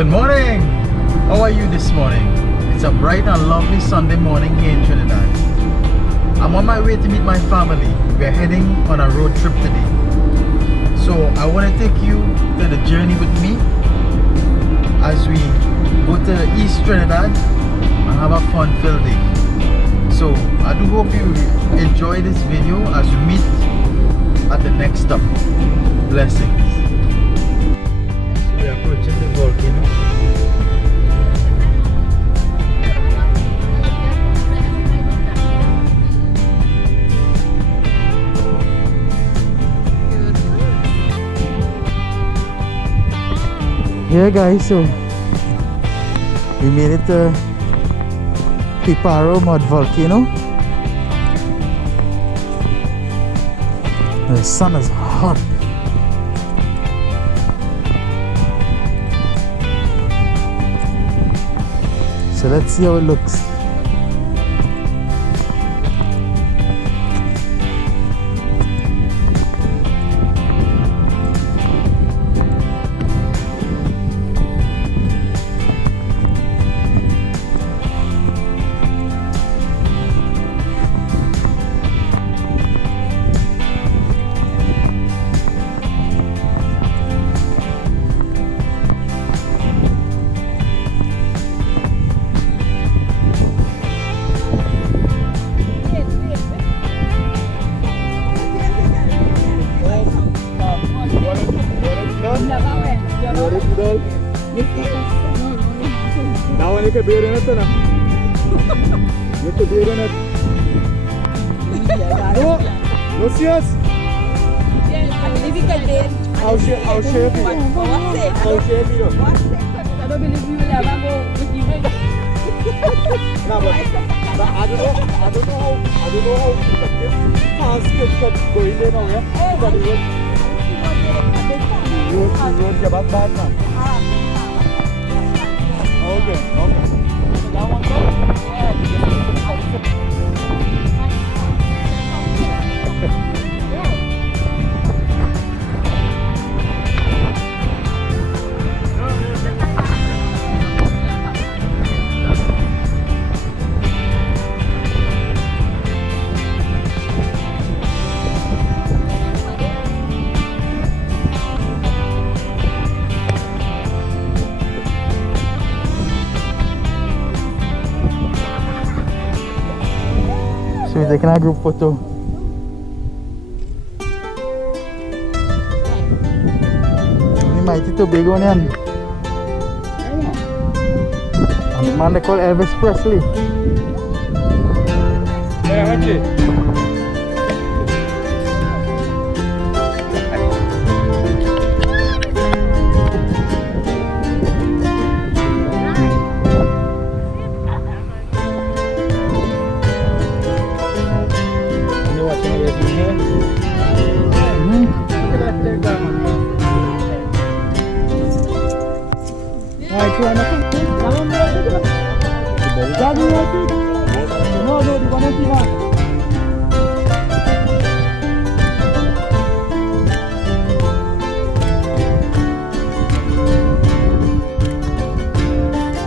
Good morning! How are you this morning? It's a bright and lovely Sunday morning here in Trinidad. I'm on my way to meet my family. We're heading on a road trip today. So I want to take you to the journey with me as we go to East Trinidad and have a fun-filled day. So I do hope you enjoy this video as we meet at the next stop. Blessings. We're approaching the volcano. Yeah guys, so we made it to Piparo mud volcano. The sun is hot. So let's see how it looks. Now you can be in it now. You can be in it. No, no serious. I'll share it. I'll share it. I don't believe you will ever go with you. No, but I don't know how fast kids can go in there now, yeah? But you won't get back now. Okay. That one So we're taking a group photo. Ini mighty to big one yan. And the man they call Elvis Presley. Yeah, okay.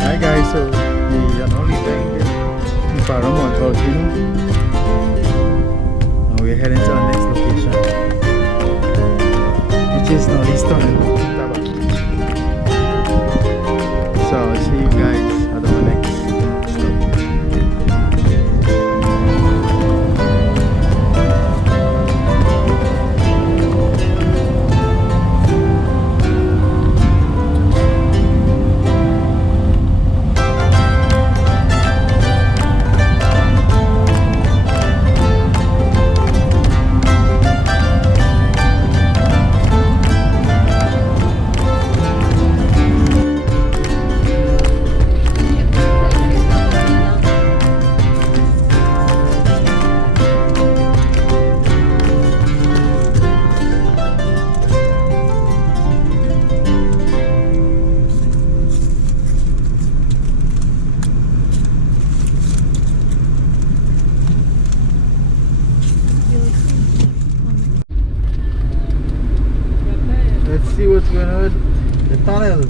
Hi guys, so we are now leaving Paramin Volcano. Now we're heading to our next location, which is Knolly Tunnel. So I'll see you guys at our next stop. See what's going on with the tunnel.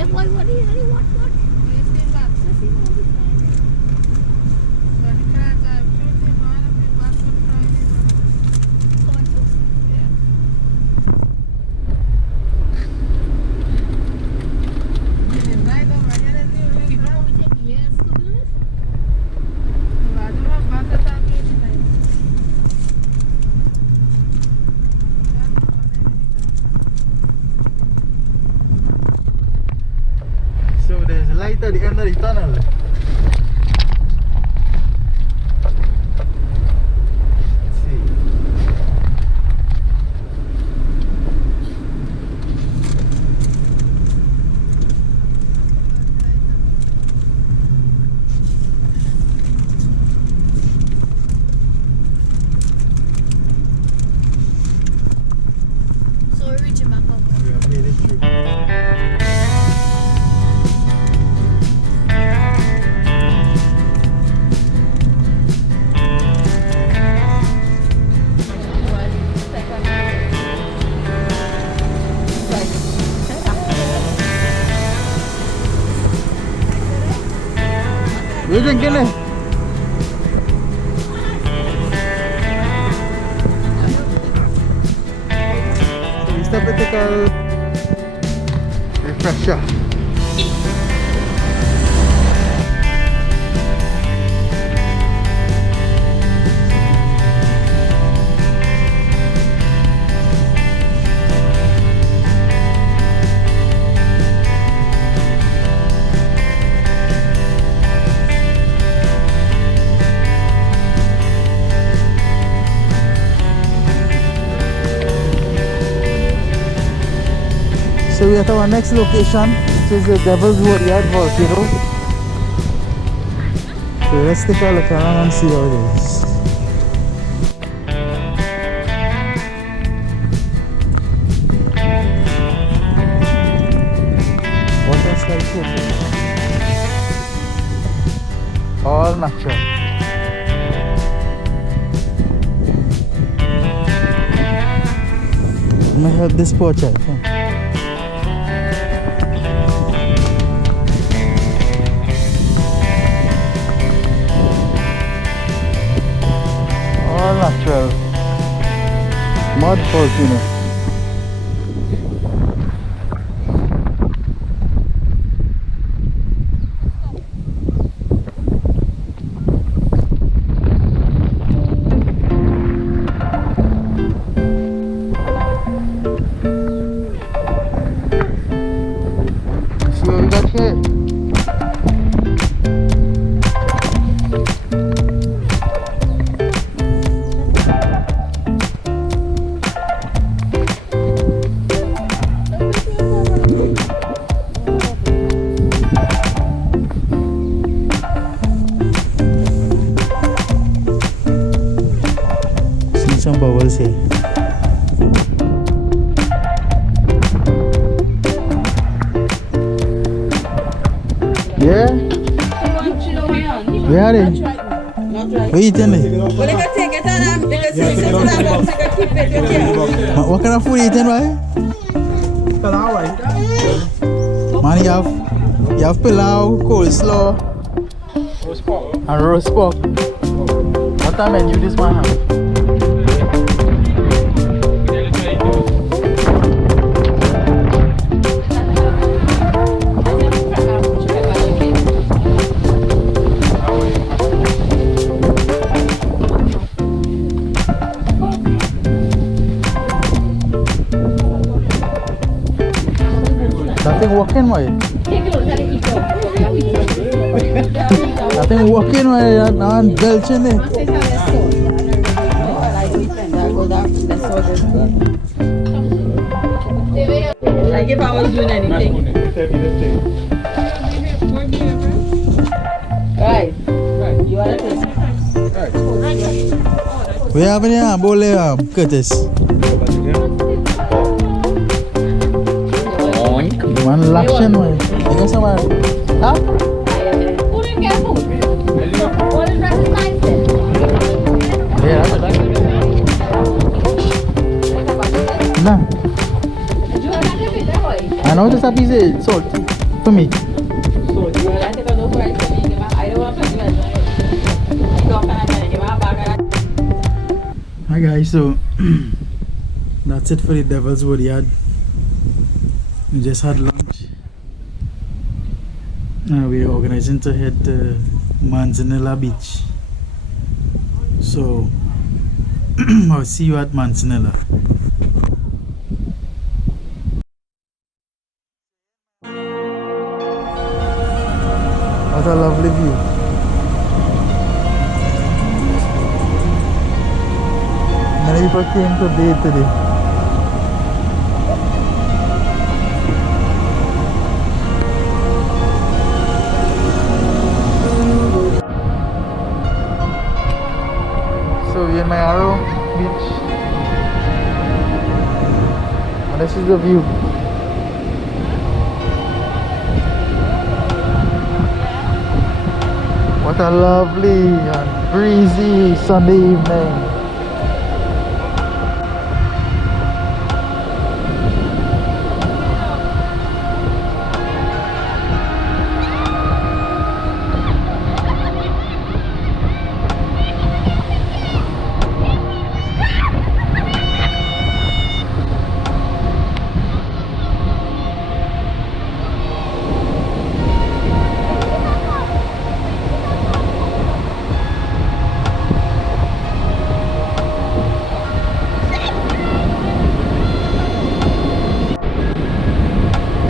Yeah, what is it? What? So there's a light at the end of the tunnel. Let's see. So we're reaching back up. We have made it through. We're drinking it. So we stop at the refresher. So we are at our next location, which is the Devil's Woodyard Volcano. So let's take a look around and see how it is. Water slide photo. All natural. Let me help this poor child. Huh? All natural mud volcano. See what we got here? Some bubbles here. Yeah? Where are they? Where you eating it? Well, they can take it and they can take it and they can keep it. You can't. What kind of food you eating, right? Pilau, right? Man, you have pilau, coleslaw, and roast pork. What time menu this one have? That thing walking, boy. That thing walking, boy. Now I'm belching it. Like if I was doing anything. Right. You want to taste? We have any bowl Curtis. Man, laction, boy. You got some, huh? Yeah. Nah. I know this a piece of salt. for me. So you Wala sa kano price sa mga diba? I don't want to do it. Ikaw ka na dyan, di ba? Baka na. Hi guys, so that's it for the Devil's Woodyard. We just had lunch. We are organizing to head to Manzanilla Beach. So I'll see you at Manzanilla. What a lovely view. Many people came to bathe today. So we're in Mayaro Beach, and this is the view. What a lovely and breezy Sunday evening.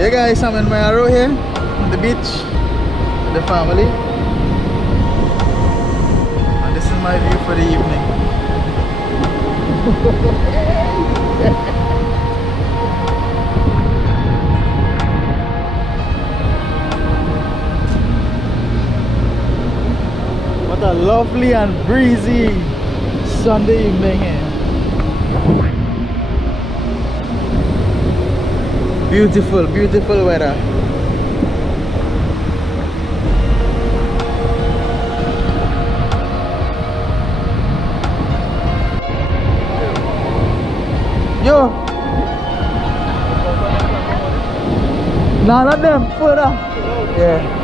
Hey guys, I'm in Mayaro here on the beach with the family, and this is my view for the evening. What a lovely and breezy Sunday evening here. Beautiful, beautiful weather. Yo! None of them further. Yeah.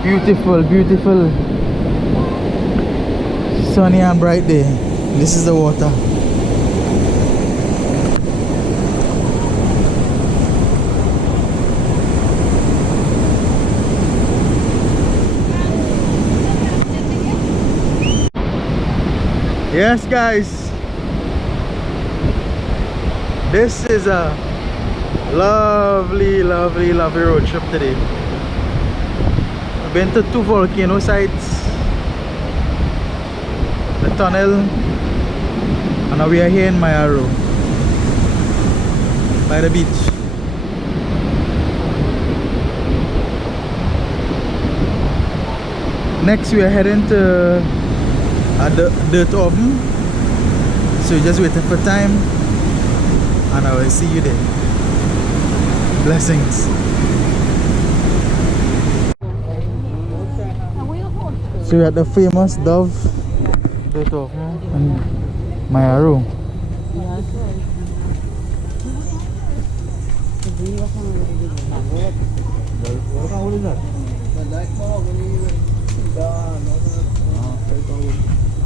Beautiful, beautiful, sunny and bright day. This is the water. Yes guys, this is a lovely, lovely, lovely road trip today. Been to 2 volcano sites, the tunnel, and now we are here in Mayaro by the beach. Next we are heading to a dirt oven, so we're just waiting for time, and I will see you there. Blessings. So we're at the famous Dove dirt oven in Mayaro.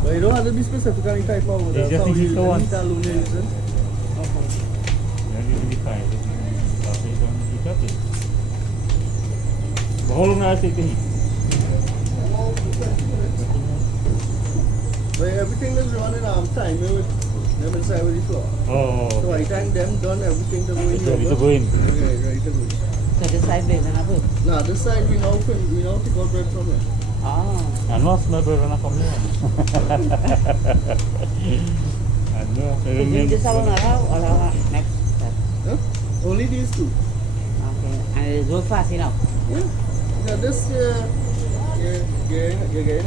But you don't have to be specific on the type of wood. It's just the heater one. Heater aluminum, is it? How long does it take to heat? But everything is running time with them inside with the floor. Oh, So by the time them done everything to go in. it's ready to go in. Yeah, ready to go in. So this side base na po. Now this side we now take out bread from it. Ah. Ano, mas meron na kami yan. Ano, pero Hindi sa una raw, wala ka. Next. Huh? Only these two. Okay. And it's go fast enough. Yeah. Now this you're getting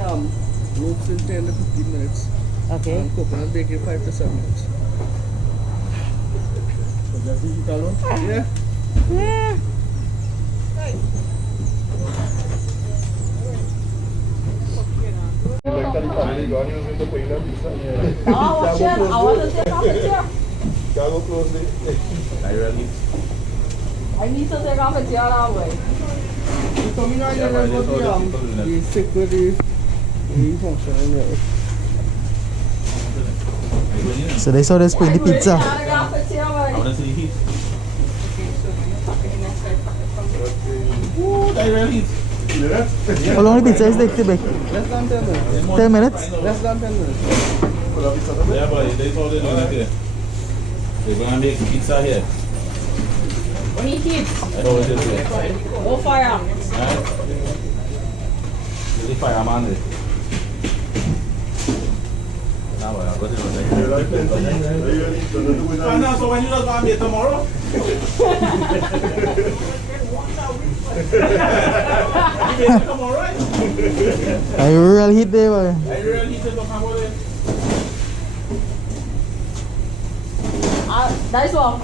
ropes in 10 to 15 minutes. Okay. And coconut bake in 5 to 7 minutes. So that's the heat alone? Yeah. Oh, shit. I want to take off a chair. Go closely. Are you ready? I need to take off a chair that way. Coming out here and the security function. So they saw this bring the pizza. I want to see the heat. Ooh, that really heat. How long the pizza is take to bake? Less than 10 minutes. 10 minutes? Less than 10 minutes. Yeah, but they told you doing it here. They're going to make pizza here. When he heats, I know it is here. go fire. Right? You're the fireman there. Now, I'll go to the and now, so when you just want to be tomorrow? You make tomorrow, right? I real heat there, boy. I really need to talk about it. That's what,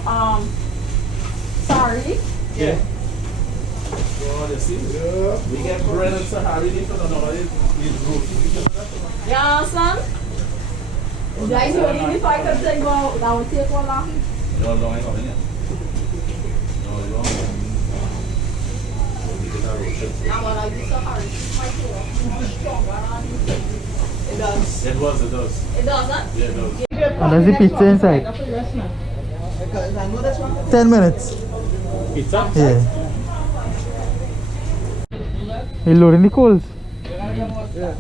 sorry. Yeah. Oh, you see? We get bread and Sahari for the knowledge. You understand? Guys, if I could take one, that would take one long. You're long enough, isn't it? No, you're long. I'm gonna use Sahari. It does. It does. It doesn't? Yeah, it does. And there's the pizza inside. 10 minutes. Pizza? Yeah. You loading the coals? Yeah.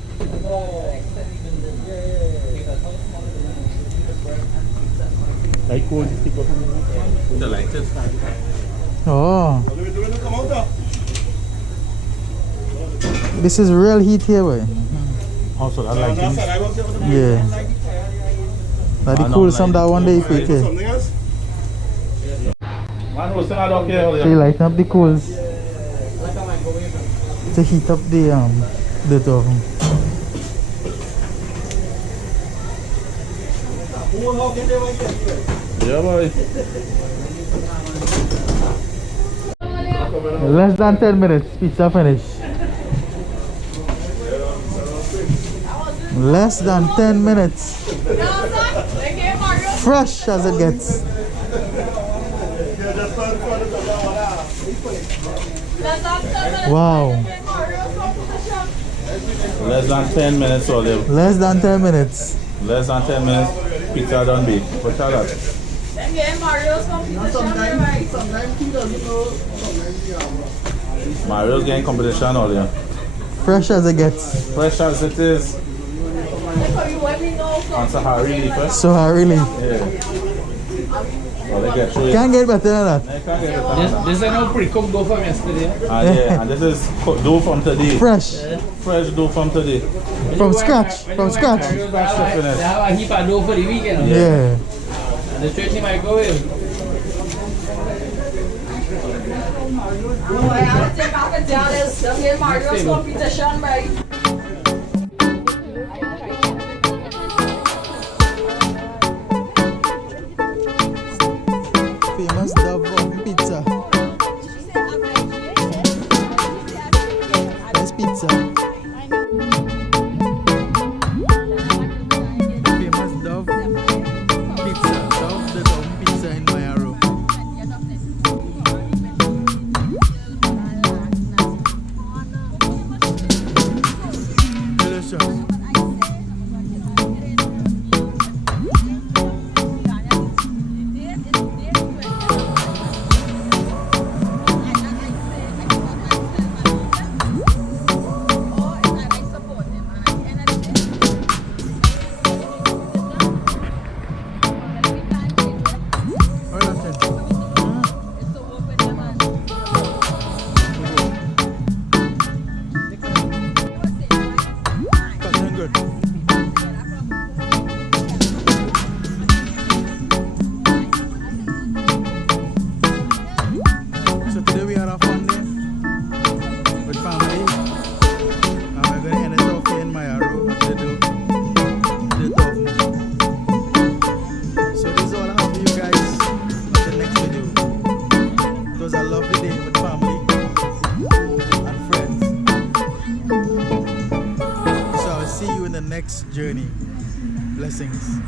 I cold stick up. The light is. Oh. This is real heat here, boy. Also, I like it. Yeah. Now the cool some that one day if you care. Man, what's that up here? So you lighten up the coals to heat up the oven. Yeah, boy. Less than 10 minutes, pizza finished. Less than 10 minutes. Fresh as it gets. Wow. Less than 10 minutes, Olive. Less than 10 minutes. Less than 10 minutes, pizza done baked. What's that? Sometimes he doesn't know. Mario's getting competition, Olive. Fresh as it gets. Fresh as it is. On Sahari leaf. So I really Yeah. So they get through it. can't get better than that. They can't get it. This is no pre-cooked dough from yesterday. Yeah, and this is dough from today. Fresh. Fresh dough from today. From scratch. From scratch. They have a heap of dough for the weekend. Yeah. And the straight in the microwave. Oh, I have to take off a jealous. I'm getting Mario's competition, right? Famous Dove oven pizza. That's pizza. Famous Dove pizza. Dove, the Dove pizza in Mayaro. Delicious. was a lovely day with family and friends. So I'll see you in the next journey. Blessings.